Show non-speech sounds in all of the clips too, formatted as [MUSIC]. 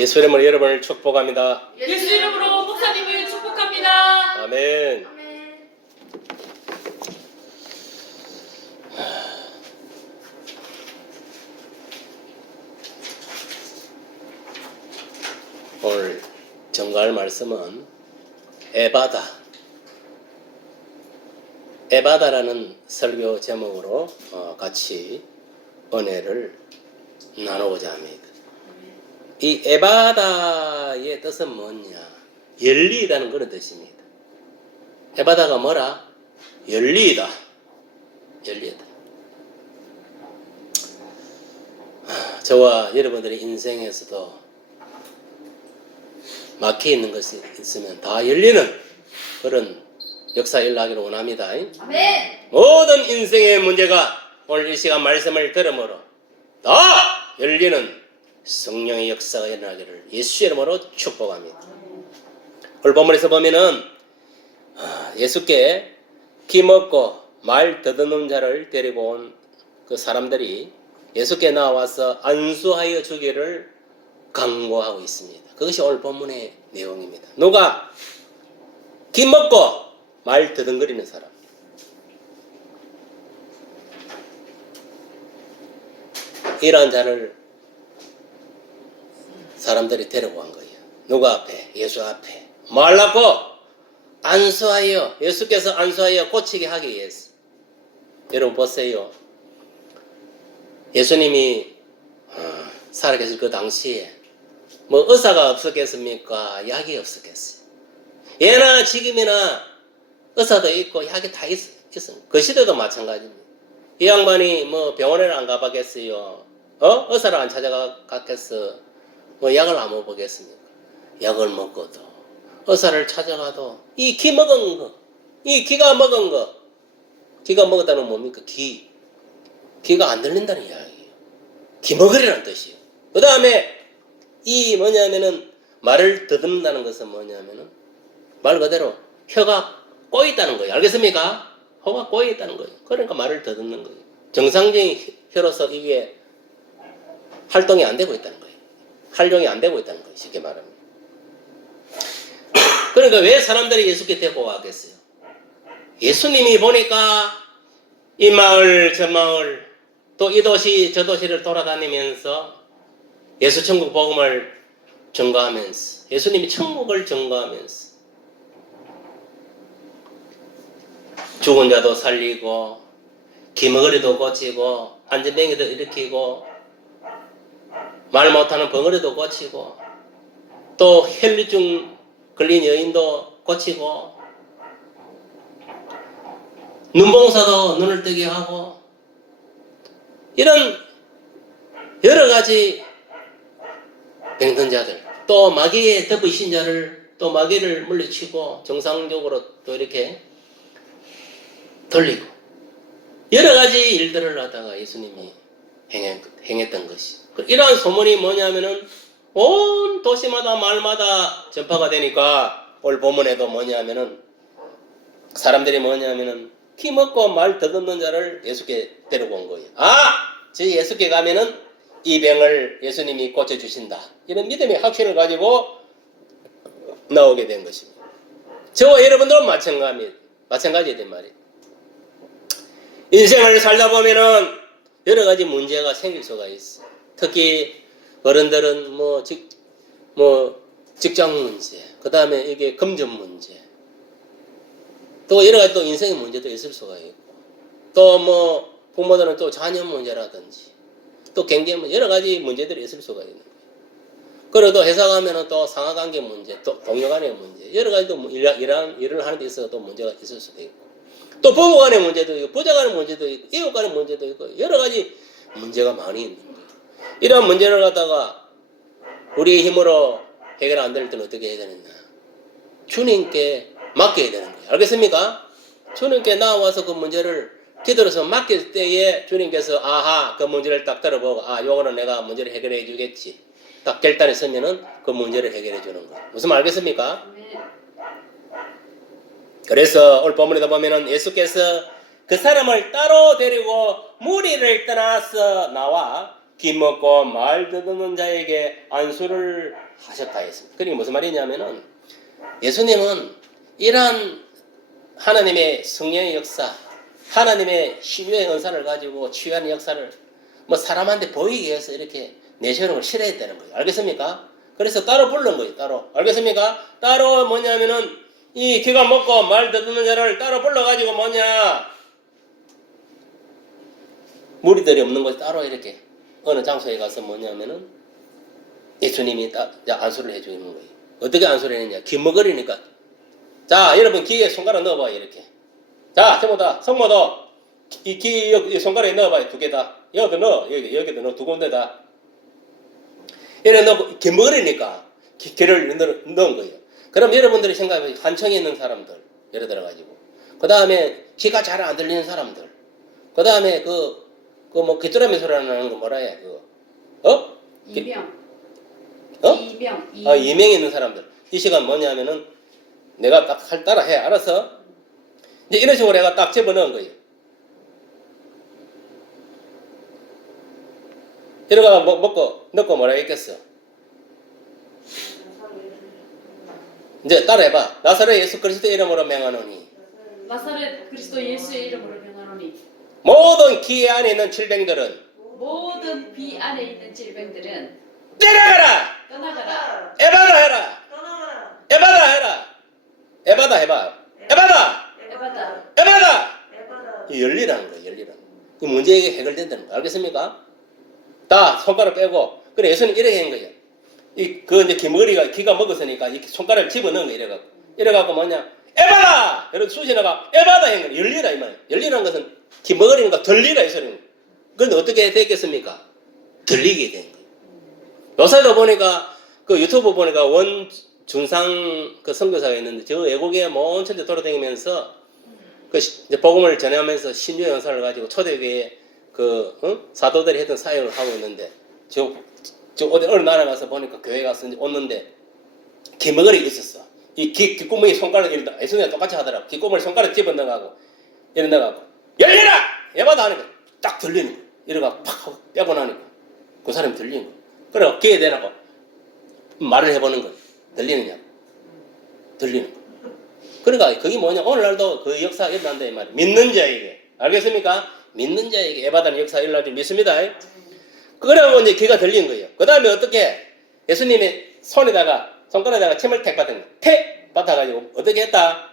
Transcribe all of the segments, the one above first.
예수 이름으로 여러분을 축복합니다. 예수 이름으로 목사님을 축복합니다. 아멘. 아멘. 오늘 정갈 말씀은 에바다. 에바다라는 설교 제목으로 어, 같이 은혜를 나누고자 합니다. 이 에바다의 뜻은 뭐냐? 열리다는 그런 뜻입니다. 에바다가 뭐라? 열리다. 열리다. 아, 저와 여러분들의 인생에서도 막혀 있는 것이 있으면 다 열리는 그런 역사 일나기를 원합니다. 아멘. 모든 인생의 문제가 오늘 이 시간 말씀을 들음으로 다 열리는 성령의 역사가 일어나기를 예수 이름으로 축복합니다. 오늘 본문에서 보면은 아, 예수께 기 먹고 말 더듬는 자를 데리고 온 그 사람들이 예수께 나와서 안수하여 주기를 강구하고 있습니다. 그것이 오늘 본문의 내용입니다. 누가 기 먹고 말 더듬거리는 사람. 이러한 자를 사람들이 데리고 간 거예요. 누가 앞에? 예수 앞에. 말라고 안수하여 예수께서 안수하여 고치게 하기 위해서. 여러분 보세요. 예수님이 어, 살아계실 그 당시에 뭐 의사가 없었겠습니까? 약이 없었겠어요. 예나 지금이나 의사도 있고 약이 다 있, 있습니다. 그 시대도 마찬가지입니다. 이 양반이 뭐 병원에는 안 가봤겠어요. 어? 의사를 안 찾아갔겠어. 뭐 약을 안 먹어보겠습니까? 약을 먹고도 의사를 찾아가도 이 기 먹은 거, 이 기가 먹은 거, 기가 먹었다는 뭡니까? 기. 기가 안 들린다는 이야기예요. 기 먹으리라는 뜻이에요. 그 다음에 이 뭐냐면은 말을 더듬는다는 것은 뭐냐면은 말 그대로 혀가 꼬있다는 거예요. 알겠습니까? 혀가 꼬있다는 거예요. 그러니까 말을 더듬는 거예요. 정상적인 혀로서 이게 활동이 안 되고 있다는 거예요. 활용이 안 되고 있다는 거예요. 쉽게 말하면. 그러니까 왜 사람들이 예수께 데리고 가겠어요? 예수님이 보니까 이 마을 저 마을 또 이 도시 저 도시를 돌아다니면서 예수 천국 복음을 전가하면서 예수님이 천국을 전가하면서 죽은 자도 살리고 기머거리도 고치고 안전뱅이도 일으키고 말 못하는 벙어리도 고치고 또 혈류증 걸린 여인도 고치고 눈봉사도 눈을 뜨게 하고 이런 여러 가지 병든 자들 또 마귀에 덮으신 자를 또 마귀를 물리치고 정상적으로 또 이렇게 돌리고 여러 가지 일들을 하다가 예수님이 행했, 행했던 것이 이러한 소문이 뭐냐면은 온 도시마다 말마다 전파가 되니까 오늘 본문에도 뭐냐면은 사람들이 뭐냐면은 키 먹고 말 더듬는 자를 예수께 데리고 온 거예요. 아, 저희 예수께 가면은 이 병을 예수님이 고쳐 주신다. 이런 믿음의 확신을 가지고 나오게 된 것입니다. 저와 여러분들은 마찬가지 마찬가지에 된 말이에요. 인생을 살다 보면은 여러 가지 문제가 생길 수가 있어. 특히 어른들은 뭐 직, 뭐 직장 문제, 그 다음에 이게 금전 문제, 또 여러 가지 또 인생의 문제도 있을 수가 있고, 또 뭐 부모들은 또 자녀 문제라든지, 또 경제 문제, 여러 가지 문제들이 있을 수가 있는. 그래도 회사 가면은 또 상하 관계 문제, 또 동료 간의 문제, 여러 가지 또뭐 일, 일한, 일을 하는 데 있어서 또 문제가 있을 수도 있고, 또 부부 간의 문제도 있고, 부자 간의 문제도 있고, 이웃 간의 문제도 있고, 여러 가지 문제가 많이 있는 거예요. 이런 문제를 갖다가 우리의 힘으로 해결 안 될 때는 어떻게 해야 되느냐? 주님께 맡겨야 되는 거예요. 알겠습니까? 주님께 나와서 그 문제를 기도로서 맡길 때에 주님께서 아하 그 문제를 딱 들어보고 아 요거는 내가 문제를 해결해 주겠지. 딱 결단이 서면은 그 문제를 해결해 주는 거예요. 무슨 말 알겠습니까? 그래서 오늘 본문에도 보면은 예수께서 그 사람을 따로 데리고 무리를 떠나서 나와 귀 먹고 말 듣는 자에게 안수를 하셨다 했습니다. 그러니까 무슨 말이냐면은 예수님은 이러한 하나님의 성령의 역사, 하나님의 신유의 은사를 가지고 치유하는 역사를 뭐 사람한테 보이기 위해서 이렇게 내세우는 걸 싫어했다는 거예요. 알겠습니까? 그래서 따로 부른 거예요. 따로. 알겠습니까? 따로 뭐냐면은 이 귀가 먹고 말 듣는 자를 따로 불러가지고 뭐냐 무리들이 없는 곳에 따로 이렇게 어느 장소에 가서 뭐냐면은 예수님이 따, 자, 안수를 해주는 거예요. 어떻게 안수를 했느냐? 귀머거리니까. 자, 여러분 귀에 손가락 넣어봐요. 이렇게. 자, 전부 다 성모도 이 귀 여기 손가락에 넣어봐요. 두 개 다. 여기도 넣어. 여기, 여기도 넣어. 두 군데 다. 이래 넣고 귀머거리니까 귀, 귀를 넣, 넣은 거예요. 그럼 여러분들이 생각해보세요. 한청에 있는 사람들. 예를 들어가지고. 그 다음에 귀가 잘 안 들리는 사람들. 그 다음에 그, 그뭐 귀뚜라미 소리 나는 거 뭐라 해, 그거. 어? 이명. 어? 이명. 이. 아, 이명에 있는 사람들. 이 시간 뭐냐면은 내가 딱 할 따라 해. 알았어? 이제 이런 식으로 내가 딱 집어넣은 거예요. 이러가 먹, 먹고, 넣고 뭐라 했겠어? 이제 따라 해봐. 나사렛 예수 그리스도 이름으로 명하노니. 나사렛 그리스도 예수의 이름으로 명하노니 모든 귀 안에 있는 질병들은 모든 비 안에 있는 질병들은 때려가라! 떠나가라. 에바다 해라! 떠나가라. 에바다 해라! 에바다 해봐. 에바다! 에바다. 에바다! 에바다. 이 열리라는 거예요, 열리라는 거. 이 문제가 해결된다는 거. 알겠습니까? 다 손가락 빼고. 그래, 예수님 이렇게 한 거예요. 이, 그 이제 귀머리가, 귀가 먹었으니까 이 손가락을 집어넣은 거예요, 이래갖고. 이래갖고 뭐냐? 에바다! 이런 수신아가 에바다 한 거예요. 열리라, 이 말이에요. 열리라는 것은 귀머거리니까 들리라, 이 소리는. 그런데 어떻게 됐겠습니까? 들리게 된 거예요. 요새도 보니까, 그 유튜브 보니까 원 준상 그 선교사가 있는데 저 외국에 먼 천지 돌아다니면서 그 시- 이제 복음을 전하면서 신유 연사를 가지고 초대교회 그 어? 사도들이 했던 사역을 하고 있는데 저, 저 어디 어느 나라 가서 보니까 교회 가서 이제 오는데 귀머거리 있었어. 이 귀, 귓구멍에 손가락 이렇게 예수님과 똑같이 하더라고. 귓구멍에 손가락 집어 넣어가고 이래 넣어가고 열리라! 예마다 하니까 딱 들리는 거야. 이래가 팍 하고 빼고 나니까 그 사람이 들리는 거야. 그래 귀에 대라고 말을 해보는 거야. 들리느냐? 들리는 거. 그러니까 그게 뭐냐? 오늘날도 그 역사가 일어난다 이 말이야. 믿는 자에게 알겠습니까? 믿는 자에게 에바다는 역사 일어날 줄 믿습니다. 그러고 이제 귀가 들린 거예요. 그 다음에 어떻게 예수님이 손에다가 손가락에다가 침을 택 받은 거예요. 택 받아가지고 어떻게 했다?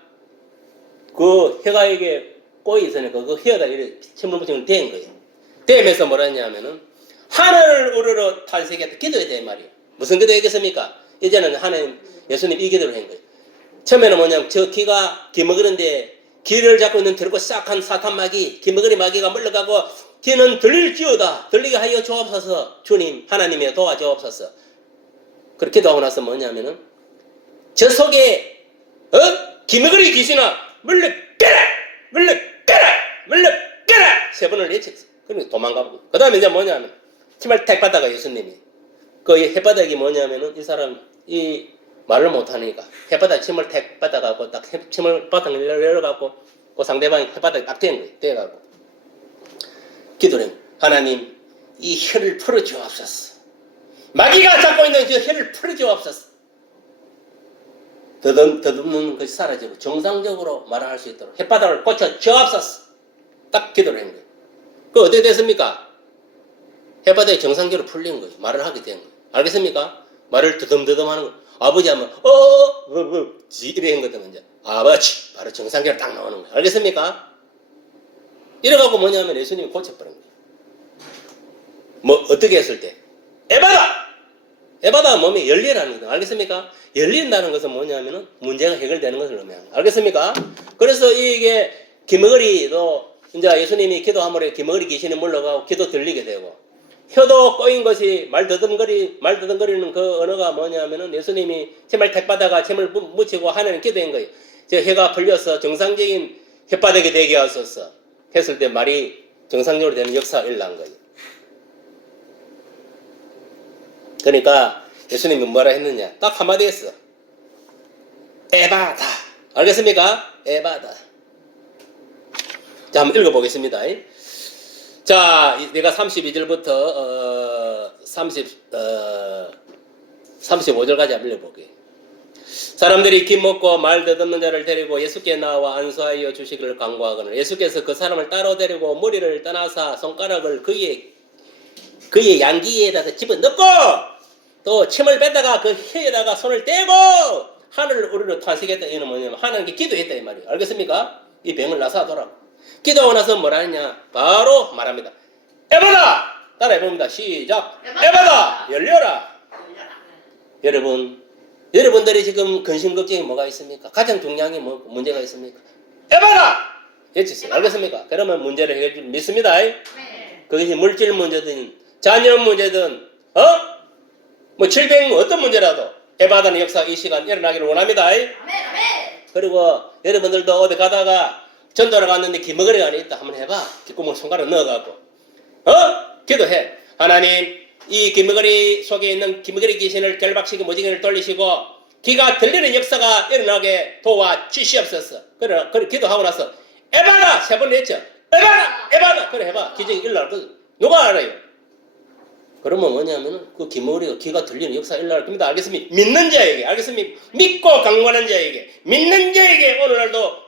그 혀가 이게 꼬이 있으니까 그 혀에다 이렇게 침을 붙이면 된 거예요. 되면서 뭐라 했냐면은 하늘을 우러러 탄생했다. 기도해야 돼, 이 말이에요. 무슨 기도했겠습니까? 이제는 하나님, 예수님 이 기도를 한 거예요. 처음에는 뭐냐면 저 귀가 귀먹으는데 귀를 잡고 있는 들고 싹한 사탄 마귀, 귀먹으리 마귀가 물러가고 귀는 들릴지어다. 들리게 하여 주옵소서. 주님, 하나님의 도와 주옵소서. 그렇게 기도하고 나서 뭐냐면은 저 속에 어? 귀먹으리 귀신아 물러가라! 물러가라! 물러가라! 세 번을 외쳤어. 그러니까 도망가고. 그 다음에 이제 뭐냐면 침을 택 받다가 예수님이 그 햇바닥이 뭐냐면은 이 사람 이 말을 못하니까 햇바닥 침을 택 받아가고 딱 햇- 침을 바닥을 열어갖고 그 상대방이 햇바닥이 딱된 거예요. 떼가고 기도를 해요. 하나님 이 혀를 풀어 주옵소서. 마귀가 잡고 있는 그 혀를 풀어 주옵소서. 더듬, 더듬는 것이 사라지고 정상적으로 말을 할 수 있도록 햇바닥을 고쳐 주옵소서. 딱 기도를 한 거예요. 그 어떻게 됐습니까? 해바닥이 정상적으로 풀린 거예요. 말을 하게 된 거예요. 알겠습니까? 말을 드듬드듬 하는 거. 아버지 하면, 어, 뭐, 뭐, 지, 이래 한 거든, 이제. 아버지. 바로 정상적으로 딱 나오는 거예요. 알겠습니까? 이래갖고 뭐냐면 예수님이 고쳐버린 거예요. 뭐, 어떻게 했을 때? 에바다! 에바다 몸이 열리라는 거예요. 알겠습니까? 열린다는 것은 뭐냐면은 문제가 해결되는 것을 의미합니다. 알겠습니까? 그래서 이게 기머리도 이제 예수님이 기도하므로 기머리 귀신이 물러가고 기도 들리게 되고 혀도 꼬인 것이 말 더듬거리 말 더듬거리는 그 언어가 뭐냐면은 예수님이 침을 택받아가 무- 묻히고 하나님 기도한 거예요. 저 혀가 풀려서 정상적인 혓바닥이 되게 하소서 했을 때 말이 정상적으로 되는 역사가 일어난 거예요. 그러니까 예수님이 뭐라 했느냐? 딱 한마디 했어. 에바다. 알겠습니까? 에바다. 자, 한번 읽어보겠습니다. 자, 이- 내가 32절부터 어, 30, 어, 35절까지 한번 읽어볼게요. 사람들이 김 먹고 말 더듬는 자를 데리고 예수께 나와 안수하여 주시기를 간구하거늘 예수께서 그 사람을 따로 데리고 머리를 떠나사 손가락을 그의 그의 양기에다가 집어넣고 또 침을 뱉다가 그 혀에다가 손을 떼고 하늘을 우리로 탄식했다 이는 뭐냐면 하나님께 기도했다 이 말이에요 알겠습니까? 이 병을 나사하더라고 기도하고 나서 뭐라 했냐? 바로 말합니다. 에바다! 따라 해 봅니다. 시작. 에바다. 열려라. 여러분 여러분들이 지금 근심 걱정이 뭐가 있습니까? 가장 중요한 게 뭐 문제가 있습니까? 에바다! 외치세요 알겠습니까? 그러면 문제를 해결 줄 믿습니다. 그것이 물질 문제든 자녀 문제든 어? 뭐 질병 어떤 문제라도 에바다는 역사 이 시간 일어나기를 원합니다. 그리고 여러분들도 어디 가다가 전도를 갔는데 기머거리가 있다 한번 해봐. 귓구멍 손가락 넣어갖고 어? 기도해. 하나님 이 기머거리 속에 있는 기머거리 귀신을 결박시키고 무지개를 돌리시고 귀가 들리는 역사가 일어나게 도와 주시옵소서. 그래, 그래 기도하고 나서 에바다 세번 외쳐. 에바다 에바다 그래 해봐. 기적이 일어날 거 누가 알아요? 그러면 뭐냐면은 그 기머리가 귀가 들리는 역사 일어날 겁니다. 알겠습니까? 믿는 자에게 알겠습니까? 믿고 강구하는 자에게 믿는 자에게 오늘날도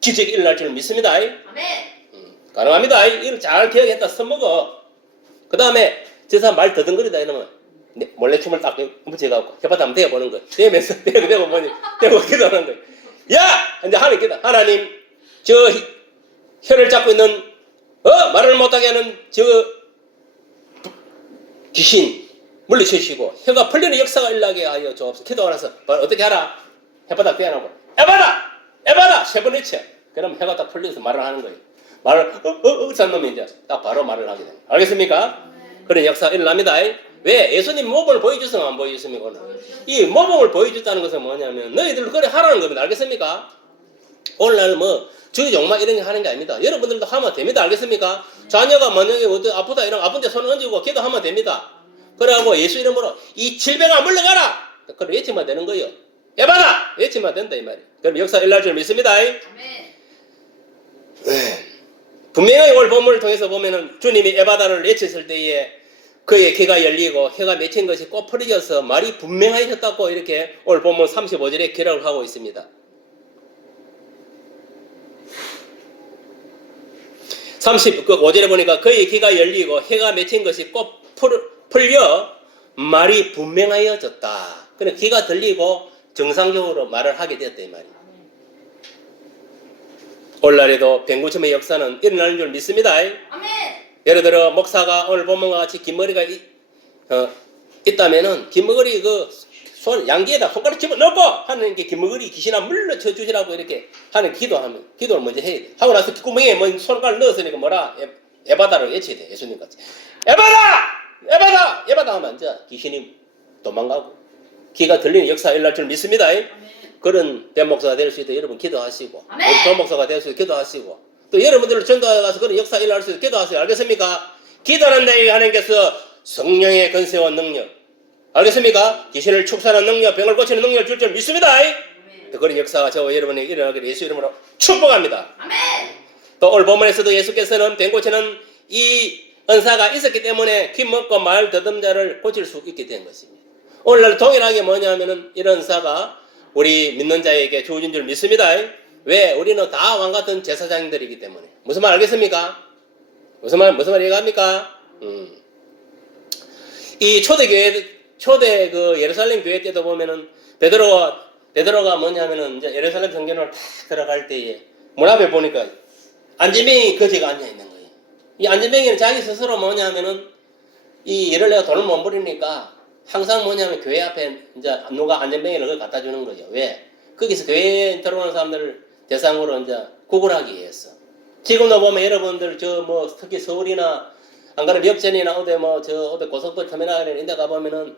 기적이 일어날 줄 믿습니다. 음, 가능합니다. 이걸 잘 기억했다 써먹어. 그 다음에 저 사람 말 더듬거리다 이러면 네, 몰래 춤을 딱 붙여갖고 한번 대보는 거예요. [LAUGHS] 대면서 대고 뭐니 대고 기도하는 거예요. 야! 이제 하나님 기도. 하나님 저 혀를 잡고 있는 어 말을 못하게 하는 저 귀신 물리치시고 혀가 풀리는 역사가 일나게 하여 주옵소서. 뭐 어떻게 하라? 혓바닥 떼어놓고 에바다! 에바다! 세번 외쳐. 그럼 혀가 딱 풀려서 말을 하는 거예요. 말을 어 어어 산 놈이 이제 딱 바로 말을 하게 됩니다. 알겠습니까? 그런 역사가 일어납니다. 왜? 예수님 모범을 보여줬으면 안 보여줬습니까? 오늘? 이 모범을 보여줬다는 것은 뭐냐면 너희들 그래 하라는 겁니다. 알겠습니까? 오늘날 뭐 주의 욕망 이런 게 하는 게 아닙니다. 여러분들도 하면 됩니다. 알겠습니까? 자녀가 만약에 어디 아프다 이런 아픈데 손을 얹고 기도하면 됩니다. 그래갖고 예수 이름으로 이 질병아 물러가라. 그걸 외치면 되는 거예요. 에바다 외치면 된다 이 말이에요. 그럼 역사 일날 줄 믿습니다. 분명히 오늘 본문을 통해서 보면은 주님이 에바다를 외쳤을 때에 그의 귀가 열리고 혀가 맺힌 것이 꼭 풀어져서 말이 분명해졌다고 이렇게 오늘 본문 35절에 기록을 하고 있습니다. 30, 그 5절에 보니까 그의 귀가 열리고 혀가 맺힌 것이 꼭 풀, 풀려 말이 분명하여졌다. 그래 귀가 들리고 정상적으로 말을 하게 되었다 이 말이에요. 오늘날에도 병고침의 역사는 일어나는 줄 믿습니다. 예를 들어 목사가 오늘 본문과 같이 긴 머리가 이- 어, 있다면은 긴 머리 그 손 양기에다 손가락 집어 넣고 하는 게 긴머리 귀신아 물러쳐 주시라고 이렇게 하는 기도하면 기도를 먼저 해야 돼. 하고 나서 귓구멍에 뭐 손가락 넣었으니까 뭐라 에, 에바다를 외쳐야 돼. 예수님 같이 에바다 에바다 에바다 하면 이제 귀신이 도망가고 귀가 들리는 역사 일어날 줄 믿습니다. 그런 대목사가 될 수 있도록 여러분 기도하시고. 교목사가 될 수 있도록 기도하시고 또 여러분들 전도에 가서 그런 역사 일어날 수 있도록 기도하세요. 알겠습니까? 기도하는 데 하나님께서 성령의 건세와 능력 알겠습니까? 귀신을 축사하는 능력, 병을 고치는 능력을 줄 줄 믿습니다. 또 그런 역사가 저와 여러분에게 일어나기를 예수 이름으로 축복합니다. 또 오늘 본문에서도 예수께서는 병 고치는 이 은사가 있었기 때문에 기 먹고 말 더듬자를 고칠 수 있게 된 것입니다. 오늘날 동일하게 뭐냐면은 이런 은사가 우리 믿는 자에게 주어진 줄 믿습니다. 왜? 우리는 다 왕 같은 제사장들이기 때문에. 무슨 말 알겠습니까? 무슨 말, 무슨 말 이해갑니까? 음. 이 초대교회, 초대 그 예루살렘 교회 때도 보면은 베드로가, 베드로가 뭐냐면은 이제 예루살렘 성전으로 탁 들어갈 때에 문 앞에 보니까 안전뱅이 거지가 앉아 있는 거예요. 이 안전뱅이는 자기 스스로 뭐냐면은 이 일을 내가 돈을 못 벌이니까 항상 뭐냐면 교회 앞에 이제 누가 안전뱅이를 그걸 갖다 주는 거죠. 왜? 거기서 교회에 들어오는 사람들을 대상으로 이제 구걸하기 위해서. 지금도 보면 여러분들 저 뭐 특히 서울이나 안 그래 역전이나 어디 뭐저 어디 고속도로 터미널 이런 데 가보면은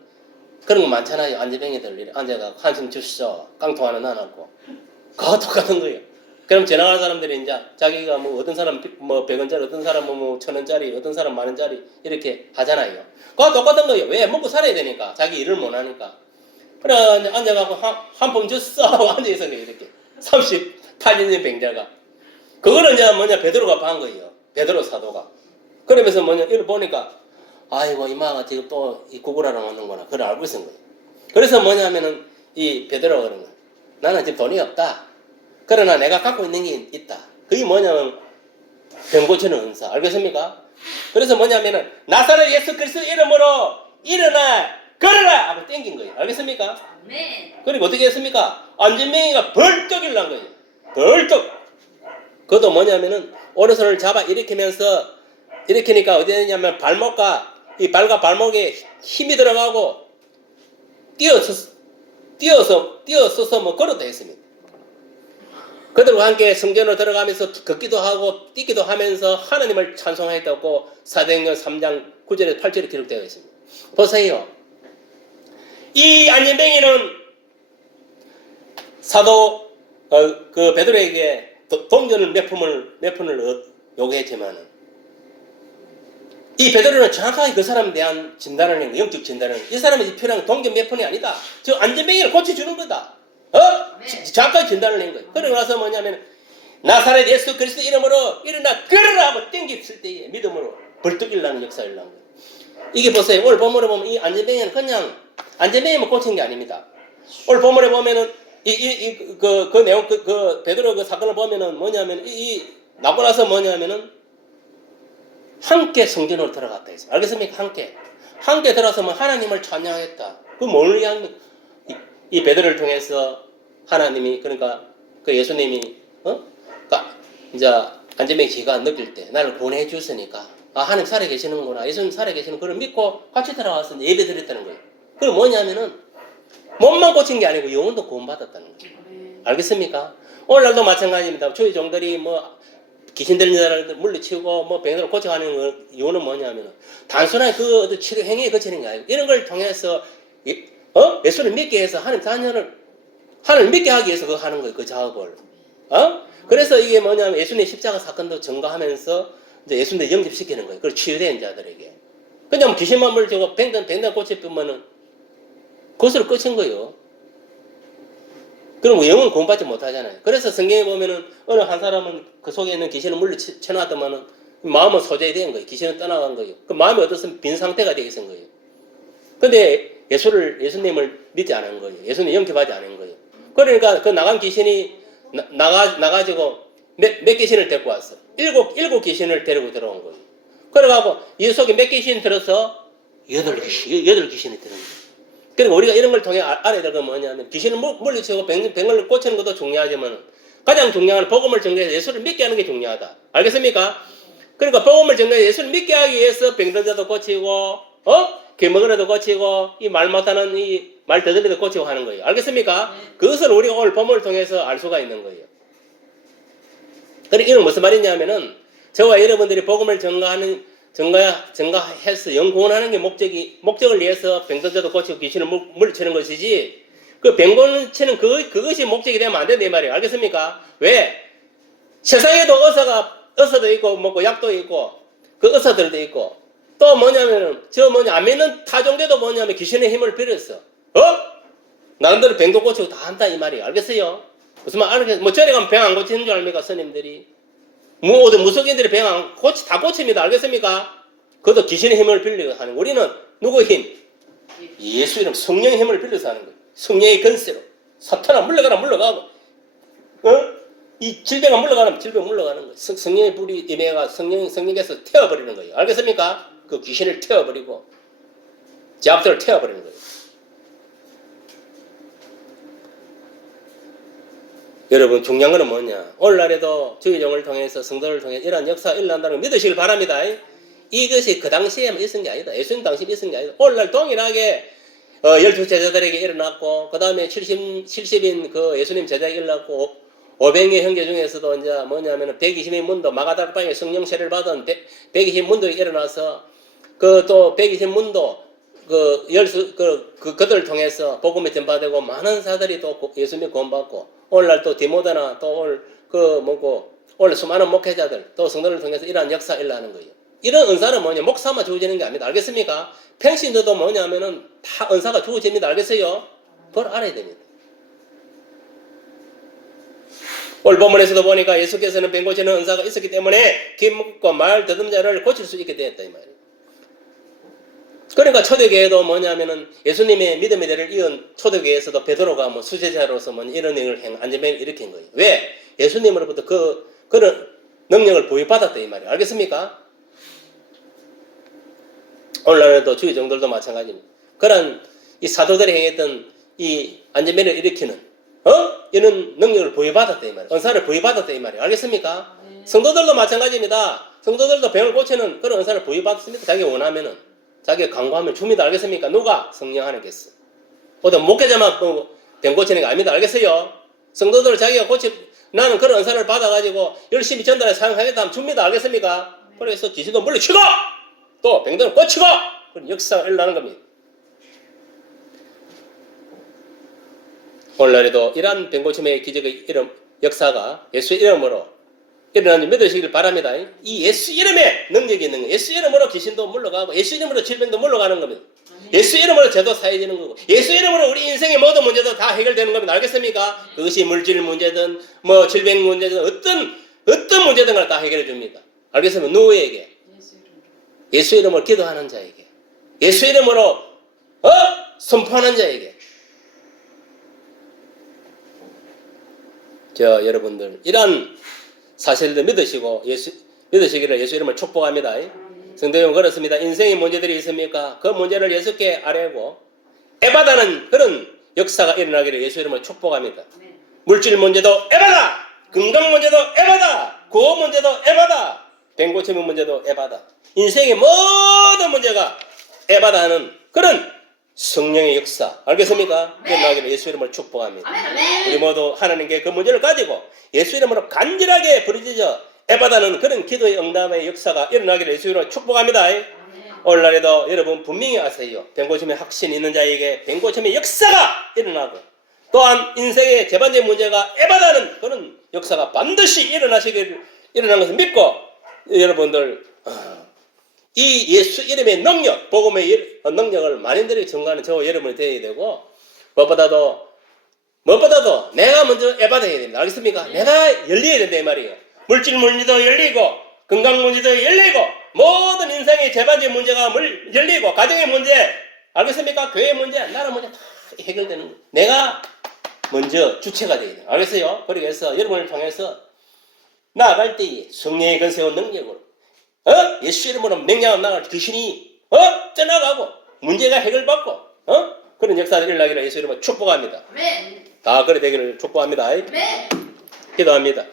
그런 거 많잖아요. 안전뱅이들 이렇게 앉아가 한숨 주시죠. 깡통 하나 놔놓고. 그거 똑같은 거예요. 그럼 지나가는 사람들이 이제 자기가 뭐 어떤 사람 뭐 100원짜리 어떤 사람은 뭐 1000원짜리 어떤 사람 만 원짜리 이렇게 하잖아요. 그거 똑같은 거예요. 왜? 먹고 살아야 되니까. 자기 일을 못 하니까. 그래 앉아가고 한한푼 줬어 앉아있어 이렇게 38년 병자가 그거를 이제 뭐냐 베드로가 판 거예요. 베드로 사도가. 그러면서 뭐냐 이걸 보니까 아이고 이마가 지금 또 이 구구라를 먹는구나. 그걸 알고 있는 거예요. 그래서 뭐냐면은 이 베드로가 그런 거예요. 나는 지금 돈이 없다. 그러나 내가 갖고 있는 게 있다. 그게 뭐냐면 병 고치는 은사. 알겠습니까? 그래서 뭐냐면은 나사렛 예수 그리스도 이름으로 일어나 걸어라 하고 땡긴 거예요. 알겠습니까? 아멘. 그리고 어떻게 했습니까? 안전뱅이가 벌떡 일어난 거예요. 벌떡. 그것도 뭐냐면은 오른손을 잡아 일으키면서 일으키니까 어디 했냐면 발목과 이 발과 발목에 힘이 들어가고 뛰어서 뛰어서 뛰어서서 뭐 걸었다 했습니다. 그들과 함께 성전으로 들어가면서 걷기도 하고 뛰기도 하면서 하나님을 찬송했다고 사도행전 3장 9절에서 8절에 기록되어 있습니다. 보세요. 이 안전뱅이는 사도 어, 그 베드로에게 도- 동전을 몇 푼을 몇 푼을 어- 요구했지만은 이 베드로는 정확하게 그 사람에 대한 진단을 한. 영적 진단을. 이 사람은 이 필요한 동전 몇 푼이 아니다. 저 안전뱅이를 고쳐주는 거다. 어? 네. 지- 정확하게 진단을 낸 거예요. 그러고 나서 뭐냐면 나사렛 예수 그리스도 이름으로 일어나 걸으라 하고 땡겼을 때에 믿음으로 벌떡 일어나는 역사를 일어난 거예요. 이게 보세요. 오늘 본문에 보면 이 안전뱅이는 그냥 안전뱅이만 고친 게 아닙니다. 오늘 본문에 보면은 이 이이그그 내용 그, 그 베드로 그 사건을 보면은 뭐냐면 이, 이 나고 나서 뭐냐면은 함께 성전으로 들어갔다 했어요. 알겠습니까? 함께 함께 들어서면 하나님을 찬양했다. 그 뭘 위한 이, 이 베드로를 통해서 하나님이 그러니까 그 예수님이 어? 그러니까 이제 안전뱅이 지가 느낄 때 나를 보내 주시니까 아 하나님 살아 계시는구나 예수님 살아 계시는 그걸 믿고 같이 들어가서 예배 드렸다는 거예요. 그럼 뭐냐면은 몸만 고친 게 아니고 영혼도 구원받았다는 거예요. 아멘. 알겠습니까? 오늘날도 마찬가지입니다. 저희 종들이 뭐 귀신 들린 자를 물리치고 뭐 병들을 고쳐가는 그 이유는 뭐냐면 단순한 그 치료 행위에 그치는 게 아니고 이런 걸 통해서 이- 어? 예수를 믿게 해서 하나님 자녀를 하나님 믿게 하기 위해서 그거 하는 거예요. 그 작업을. 어? 그래서 이게 뭐냐면 예수님 십자가 사건도 증거하면서 이제 예수님 영접시키는 거예요. 그걸 치유된 자들에게. 그냥 귀신만 물리치고 병든 병든 고치면은 그것으로 끝인 거예요. 그럼 영은 구원받지 못하잖아요. 그래서 성경에 보면은 어느 한 사람은 그 속에 있는 귀신을 물리쳐놨더만은 마음은 소재된 거예요. 귀신은 떠나간 거예요. 그 마음이 어떻으면 빈 상태가 있는 거예요. 근데 예수를, 예수님을 믿지 않은 거예요. 예수님 영접하지 않은 거예요. 그러니까 그 나간 귀신이 나, 나가, 나가지고 몇, 몇 귀신을 데리고 왔어. 일곱, 일곱 귀신을 데리고 들어온 거예요. 그래가고 이 속에 몇 귀신 들어서 여덟 귀신, 여덟 귀신이 들은 거예요. 그러니까 우리가 이런 걸 통해 알- 알아야 될 건 뭐냐면 귀신을 물- 물리치고 병, 병을 고치는 것도 중요하지만 가장 중요한 건 복음을 전개해서 예수를 믿게 하는 게 중요하다. 알겠습니까? 그러니까 복음을 전개해서 예수를 믿게 하기 위해서 병든 자도 고치고 어? 개먹으라도 고치고 이 말 못하는 이 말 더듬이도 고치고 하는 거예요. 알겠습니까? 그것을 우리가 오늘 본문을 통해서 알 수가 있는 거예요. 그러니까 이건 무슨 말이냐면은 저와 여러분들이 복음을 전가하는 전가 전가해서 영구원하는 게 목적이 목적을 위해서 병든자도 고치고 귀신을 물- 물리치는 것이지 그 병고치는 그 그것이 목적이 되면 안 된다 이 말이에요. 알겠습니까? 왜? 세상에도 의사가 의사도 있고 뭐고 약도 있고 그 의사들도 있고 또 뭐냐면은 저 뭐냐 안 믿는 타종교도 뭐냐면 귀신의 힘을 빌었어. 어? 나름대로 병도 고치고 다 한다 이 말이에요. 알겠어요? 무슨 말 알겠어요? 뭐 저리 가면 병 안 고치는 줄 압니까 스님들이? 뭐 어디 무속인들이 병 안 고치 다 고칩니다. 알겠습니까? 그것도 귀신의 힘을 빌려 하는 거. 우리는 누구의 힘? 예수 이름 성령의 힘을 빌려서 하는 거예요. 성령의 건세로 사탄아 물러가라 물러가고 어? 이 질병아 물러가면 질병 물러가는 거예요. 성, 성령의 불이 임해가 성령 성령께서 태워버리는 거예요. 알겠습니까? 그 귀신을 태워버리고 제압들을 태워버리는 거예요. 여러분 중요한 거는 뭐냐? 오늘날에도 주의 종을 통해서 성도를 통해 이러한 역사가 일어난다는 걸 믿으시길 바랍니다. 이것이 그 당시에만 있은 게 아니다. 예수님 당시에 있은 게 아니다. 오늘날 동일하게 어, 열두 제자들에게 일어났고 그 다음에 70, 70인 그 예수님 제자에게 일어났고 500의 형제 중에서도 이제 뭐냐면 120인 문도 마가다락방에 성령 세례를 받은 100, 120 문도에 일어나서 그 또 120 문도 그 열수 그, 그 그들을 통해서 복음이 전파되고 많은 사들이 또 고- 예수님 구원받고 오늘날 또 디모데나 또 오늘 그 뭐고 오늘 수많은 목회자들 또 성도를 통해서 이러한 역사 일어나는 거예요. 이런 은사는 뭐냐 목사만 주어지는 게 아닙니다. 알겠습니까? 평신도도 뭐냐면은 다 은사가 주어집니다. 알겠어요? 그걸 알아야 됩니다. 오늘 본문에서도 보니까 예수께서는 병 고치는 은사가 있었기 때문에 긴 묻고 말 더듬자를 고칠 수 있게 되었다 이 말이에요. 그러니까 초대교회도 뭐냐면은 예수님의 믿음의 대를 이은 초대교회에서도 베드로가 뭐 수제자로서 뭐 이런 일을 행, 안전벨 일으킨 거예요. 왜? 예수님으로부터 그, 그런 능력을 부여받았다 이 말이에요. 알겠습니까? 오늘날에도 주의 정들도 마찬가지입니다. 그런 이 사도들이 행했던 이 안전벨을 일으키는 어? 이런 능력을 부여받았다 이 말이에요. 은사를 부여받았다 이 말이에요. 알겠습니까? 네. 성도들도 마찬가지입니다. 성도들도 병을 고치는 그런 은사를 부여받습니다. 자기가 원하면은 자기가 강구하면 줍니다. 알겠습니까? 누가? 성령 하나님께서. 어떤 목회자만 뭐병 고치는 게 아닙니다. 알겠어요? 성도들을 자기가 고치 나는 그런 은사를 받아가지고 열심히 전달해 사용하겠다 하면 줍니다. 알겠습니까? 그래서 지시도 물리치고 또 병들을 고치고 그런 역사가 일어나는 겁니다. 오늘날에도 이러한 병고침의 기적의 이름, 역사가 예수의 이름으로 일어나는 믿으시길 바랍니다. 이 예수 이름에 능력이 있는 거예요. 예수 이름으로 귀신도 물러가고 예수 이름으로 질병도 물러가는 겁니다. 예수 이름으로 죄도 사해지는 거고 예수 이름으로 우리 인생의 모든 문제도 다 해결되는 겁니다. 알겠습니까? 그것이 물질 문제든 뭐 질병 문제든 어떤 어떤 문제든 간에 다 해결해 줍니다. 알겠습니까? 누구에게? 예수 이름으로. 기도하는 자에게 예수 이름으로 어? 선포하는 자에게 저 여러분들 이러한 사실들 믿으시고 예수 믿으시기를 예수 이름을 축복합니다. 성도님 그렇습니다. 인생의 문제들이 있습니까? 그 문제를 예수께 아뢰고 에바다는 그런 역사가 일어나기를 예수 이름을 축복합니다. 네. 물질 문제도 에바다. 건강 문제도 에바다. 구호 문제도 에바다. 병 고치는 문제도 에바다. 인생의 모든 문제가 에바다 하는 그런 성령의 역사. 알겠습니까? 일어나기를 예수 이름을 축복합니다. 우리 모두 하나님께 그 문제를 가지고 예수 이름으로 간절하게 부르짖어 에바다는 그런 기도의 응답의 역사가 일어나기를 예수 이름으로 축복합니다. 오늘날에도 여러분 분명히 아세요. 병고침의 확신 있는 자에게 병고침의 역사가 일어나고 또한 인생의 재반적 문제가 에바다는 그런 역사가 반드시 일어나시길 일어난 것을 믿고 여러분들 아, 이 예수 이름의 능력, 복음의 일- 능력을 만인들에게 전가하는 저 여러분이 되어야 되고 무엇보다도 무엇보다도 내가 먼저 에바다해야 됩니다. 알겠습니까? 내가 열려야 된다 이 말이에요. 물질 문제도 열리고 건강 문제도 열리고 모든 인생의 재반적 문제가 물- 열리고 가정의 문제 알겠습니까? 교회 문제, 나라 문제 다 해결되는. 내가 먼저 주체가 돼야 돼요. 알겠어요? 그래서 여러분을 통해서 나아갈 때에 성령의 건세와 능력으로 어? 예수 이름으로 명령하면 나갈 귀신이 어? 떠나가고 문제가 해결받고 어? 그런 역사를 일어나기를 예수 이름으로 축복합니다. 아멘. 다 그래 되기를 축복합니다. 아멘. 기도합니다.